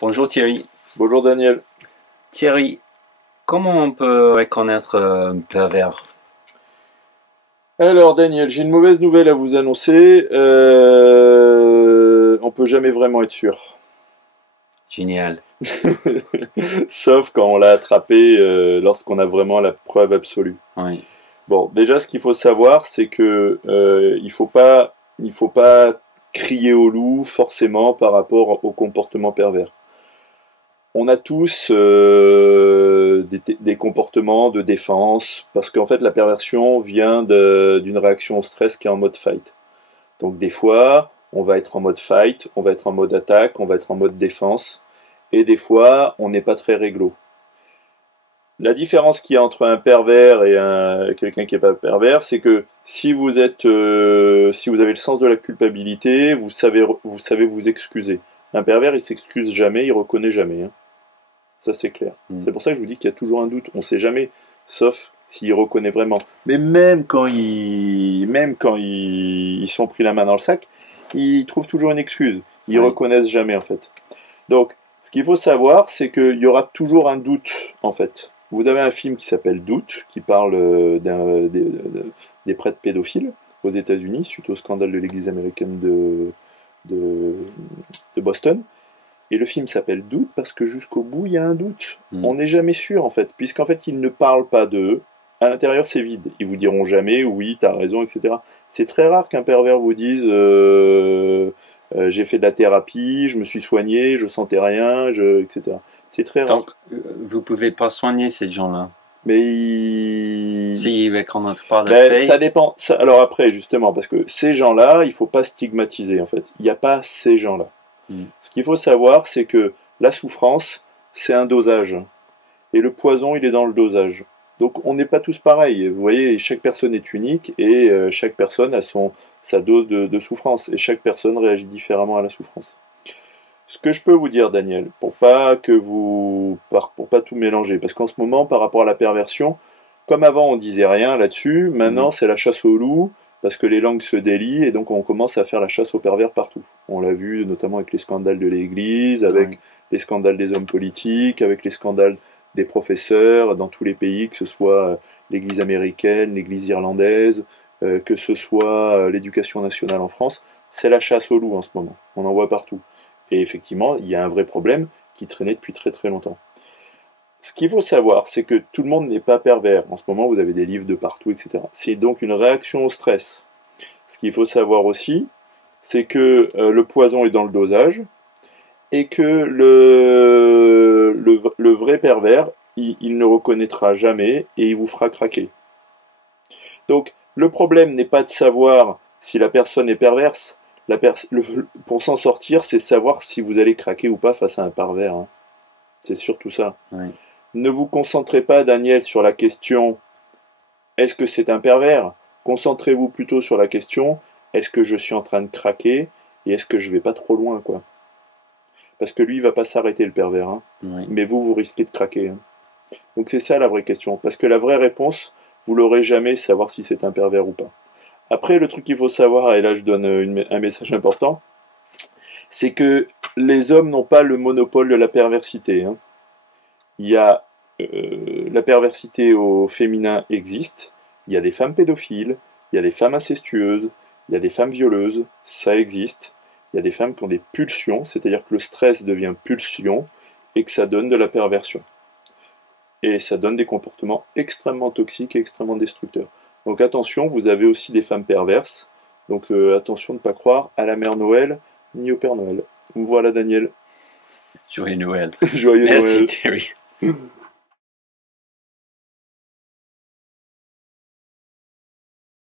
Bonjour Thierry. Bonjour Daniel. Thierry, comment on peut reconnaître un pervers? Alors Daniel, j'ai une mauvaise nouvelle à vous annoncer. On peut jamais vraiment être sûr. Génial. Sauf quand on l'a attrapé lorsqu'on a vraiment la preuve absolue. Oui. Bon, déjà ce qu'il faut savoir, c'est que il faut pas crier au loup forcément par rapport au comportement pervers. On a tous des comportements de défense, parce qu'en fait la perversion vient d'une réaction au stress qui est en mode fight. Donc des fois, on va être en mode fight, on va être en mode attaque, on va être en mode défense, et des fois, on n'est pas très réglo. La différence qu'il y a entre un pervers et quelqu'un qui n'est pas pervers, c'est que si vous avez le sens de la culpabilité, vous savez vous excuser. Un pervers, il s'excuse jamais, il reconnaît jamais, hein. Ça, c'est clair. C'est pour ça que je vous dis qu'il y a toujours un doute. On ne sait jamais, sauf s'il reconnaît vraiment. Mais même quand ils sont pris la main dans le sac, ils trouvent toujours une excuse. Ils Oui. reconnaissent jamais, en fait. Donc, ce qu'il faut savoir, c'est qu'il y aura toujours un doute, en fait. Vous avez un film qui s'appelle Doute, qui parle des prêtres pédophiles aux États-Unis, suite au scandale de l'église américaine de Boston. Et le film s'appelle Doute parce que jusqu'au bout, il y a un doute. On n'est jamais sûr, en fait, puisqu'en fait, ils ne parlent pas d'eux. À l'intérieur, c'est vide. Ils vous diront jamais, oui, t'as raison, etc. C'est très rare qu'un pervers vous dise, j'ai fait de la thérapie, je me suis soigné, je sentais rien, etc. C'est très rare. Donc, vous pouvez pas soigner ces gens-là. Mais Si, qu'on n'a pas de ben, fait. ça dépend. Alors après, justement, parce que ces gens-là, il faut pas stigmatiser, en fait. Il n'y a pas ces gens-là. Ce qu'il faut savoir, c'est que la souffrance, c'est un dosage. Et le poison, il est dans le dosage. Donc on n'est pas tous pareils. Vous voyez, chaque personne est unique et chaque personne a sa dose de souffrance. Et chaque personne réagit différemment à la souffrance. Ce que je peux vous dire, Daniel, pour pas tout mélanger, parce qu'en ce moment, par rapport à la perversion, comme avant on disait rien là-dessus, maintenant c'est la chasse au loup, parce que les langues se délient et donc on commence à faire la chasse aux pervers partout. On l'a vu notamment avec les scandales de l'Église, avec les scandales des hommes politiques, avec les scandales des professeurs dans tous les pays, que ce soit l'Église américaine, l'Église irlandaise, que ce soit l'éducation nationale en France. C'est la chasse au loup en ce moment. On en voit partout. Et effectivement, il y a un vrai problème qui traînait depuis très très longtemps. Ce qu'il faut savoir, c'est que tout le monde n'est pas pervers. En ce moment, vous avez des livres de partout, etc. C'est donc une réaction au stress. Ce qu'il faut savoir aussi, c'est que le poison est dans le dosage et que le vrai pervers, il ne reconnaîtra jamais et il vous fera craquer. Donc, le problème n'est pas de savoir si la personne est perverse. Pour s'en sortir, c'est savoir si vous allez craquer ou pas face à un pervers, hein. C'est surtout ça. Oui. Ne vous concentrez pas, Daniel, sur la question est-ce que c'est un pervers? Concentrez-vous plutôt sur la question est-ce que je suis en train de craquer et est-ce que je vais pas trop loin, quoi. Parce que lui, il va pas s'arrêter, le pervers, hein. Oui. Mais vous risquez de craquer, hein. Donc c'est ça la vraie question. Parce que la vraie réponse, vous l'aurez jamais, savoir si c'est un pervers ou pas. Après, le truc qu'il faut savoir, et là je donne un message important, c'est que les hommes n'ont pas le monopole de la perversité, hein. Il y a la perversité au féminin existe, il y a des femmes pédophiles, il y a des femmes incestueuses, il y a des femmes violeuses, ça existe. Il y a des femmes qui ont des pulsions, c'est-à-dire que le stress devient pulsion et que ça donne de la perversion. Et ça donne des comportements extrêmement toxiques et extrêmement destructeurs. Donc attention, vous avez aussi des femmes perverses, donc attention de ne pas croire à la mère Noël ni au Père Noël. Voilà Daniel. Joyeux Noël. Joyeux Merci Noël. Thierry.